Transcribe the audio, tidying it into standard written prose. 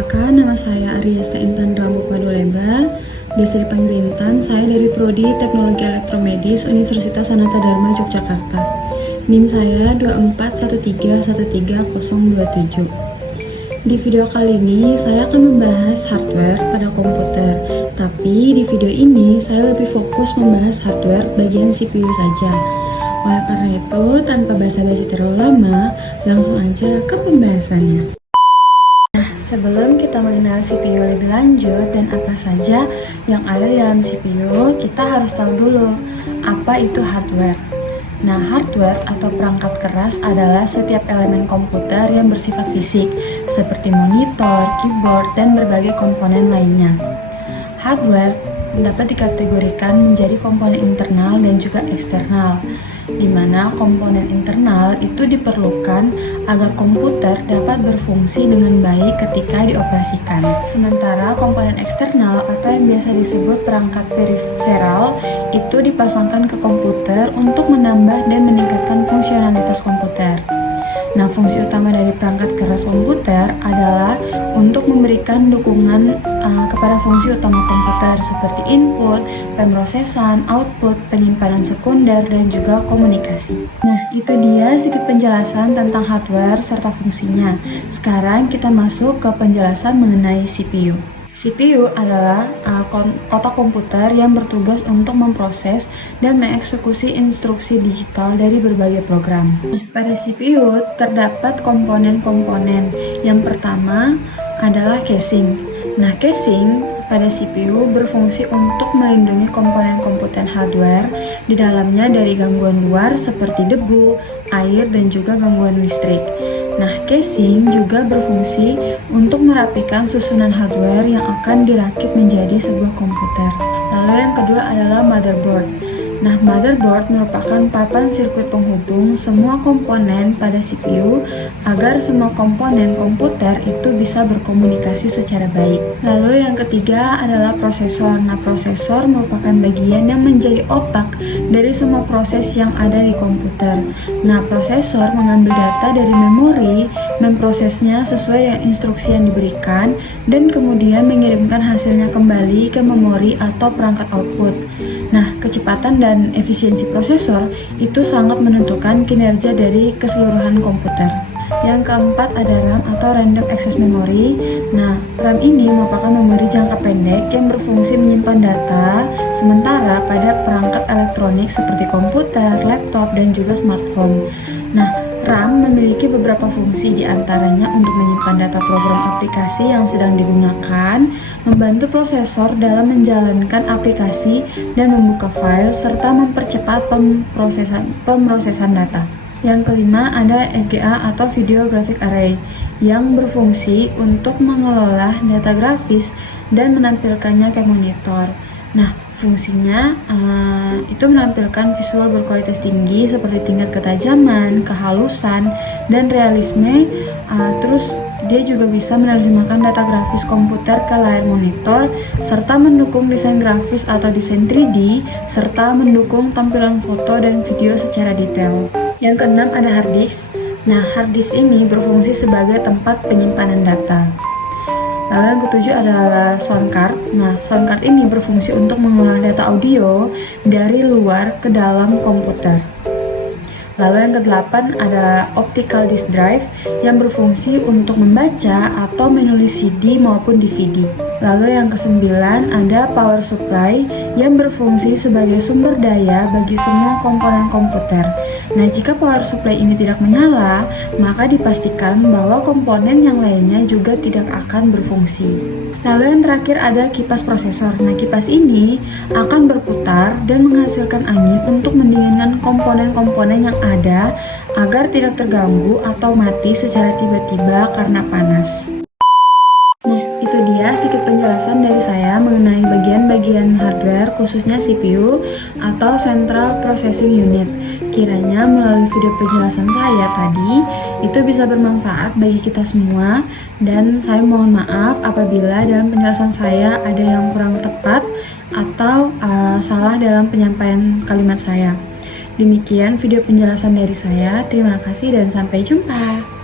Perkenalkan, nama saya Ariesta Intan Rambu Paduleba. Biasa dipanggil Intan. Saya dari Prodi Teknologi Elektromedis Universitas Sanata Dharma Yogyakarta. NIM saya 241313027. Di video kali ini saya akan membahas hardware pada komputer. Tapi di video ini saya lebih fokus membahas hardware bagian CPU saja. Oleh karena itu, tanpa basa-basi terlalu lama, langsung aja ke pembahasannya. Sebelum kita mengenal CPU lebih lanjut dan apa saja yang ada dalam CPU, kita harus tahu dulu apa itu hardware. Nah, hardware atau perangkat keras adalah setiap elemen komputer yang bersifat fisik, seperti monitor, keyboard, dan berbagai komponen lainnya. Hardware dapat dikategorikan menjadi komponen internal dan juga eksternal, di mana komponen internal itu diperlukan agar komputer dapat berfungsi dengan baik ketika dioperasikan. Sementara komponen eksternal atau yang biasa disebut perangkat periferal itu dipasangkan ke komputer untuk menambah dan meningkatkan fungsionalitas komputer. Nah, fungsi utama dari perangkat keras komputer adalah untuk memberikan dukungan kepada fungsi utama komputer seperti input, pemrosesan, output, penyimpanan sekunder, dan juga komunikasi. Nah, itu dia sedikit penjelasan tentang hardware serta fungsinya. Sekarang kita masuk ke penjelasan mengenai CPU. CPU adalah otak komputer yang bertugas untuk memproses dan mengeksekusi instruksi digital dari berbagai program. Pada CPU terdapat komponen-komponen. Yang pertama adalah casing. Nah, casing pada CPU berfungsi untuk melindungi komponen komputer hardware di dalamnya dari gangguan luar seperti debu, air, dan juga gangguan listrik. Nah, casing juga berfungsi untuk merapikan susunan hardware yang akan dirakit menjadi sebuah komputer. Lalu yang kedua adalah motherboard. Nah, motherboard merupakan papan sirkuit penghubung semua komponen pada CPU agar semua komponen komputer itu bisa berkomunikasi secara baik. Lalu yang ketiga adalah prosesor. Nah, prosesor merupakan bagian yang menjadi otak dari semua proses yang ada di komputer. Nah, prosesor mengambil data dari memori, memprosesnya sesuai dengan instruksi yang diberikan, dan kemudian mengirimkan hasilnya kembali ke memori atau perangkat output. Nah, kecepatan dan efisiensi prosesor itu sangat menentukan kinerja dari keseluruhan komputer. Yang keempat ada RAM atau Random Access Memory. Nah, RAM ini merupakan memori jangka pendek yang berfungsi menyimpan data, sementara pada perangkat elektronik seperti komputer, laptop, dan juga smartphone. Nah, RAM memiliki beberapa fungsi, diantaranya untuk menyimpan data program aplikasi yang sedang digunakan, membantu prosesor dalam menjalankan aplikasi dan membuka file, serta mempercepat pemrosesan data. Yang kelima ada VGA atau Video Graphic Array yang berfungsi untuk mengelola data grafis dan menampilkannya ke monitor. Nah, fungsinya itu menampilkan visual berkualitas tinggi seperti tingkat ketajaman, kehalusan, dan realisme. Terus dia juga bisa menerjemahkan data grafis komputer ke layar monitor, serta mendukung desain grafis atau desain 3D, serta mendukung tampilan foto dan video secara detail. Yang keenam ada hard disk. Nah, hard disk ini berfungsi sebagai tempat penyimpanan data. Lalu yang ketujuh adalah sound card. Nah, sound card ini berfungsi untuk mengolah data audio dari luar ke dalam komputer. Lalu yang kedelapan ada optical disk drive yang berfungsi untuk membaca atau menulis CD maupun DVD. Lalu yang kesembilan ada power supply yang berfungsi sebagai sumber daya bagi semua komponen komputer. Nah, jika power supply ini tidak menyala, maka dipastikan bahwa komponen yang lainnya juga tidak akan berfungsi. Lalu yang terakhir ada kipas prosesor. Nah, kipas ini akan berputar dan menghasilkan angin untuk mendinginkan komponen-komponen yang ada agar tidak terganggu atau mati secara tiba-tiba karena panas. Nah, itu dia sedikit penjelasan dari saya mengenai bagian-bagian hardware, khususnya CPU atau Central Processing Unit. Kiranya melalui video penjelasan saya tadi itu bisa bermanfaat bagi kita semua, dan saya mohon maaf apabila dalam penjelasan saya ada yang kurang tepat atau salah dalam penyampaian kalimat saya. Demikian video penjelasan dari saya. Terima kasih dan sampai jumpa.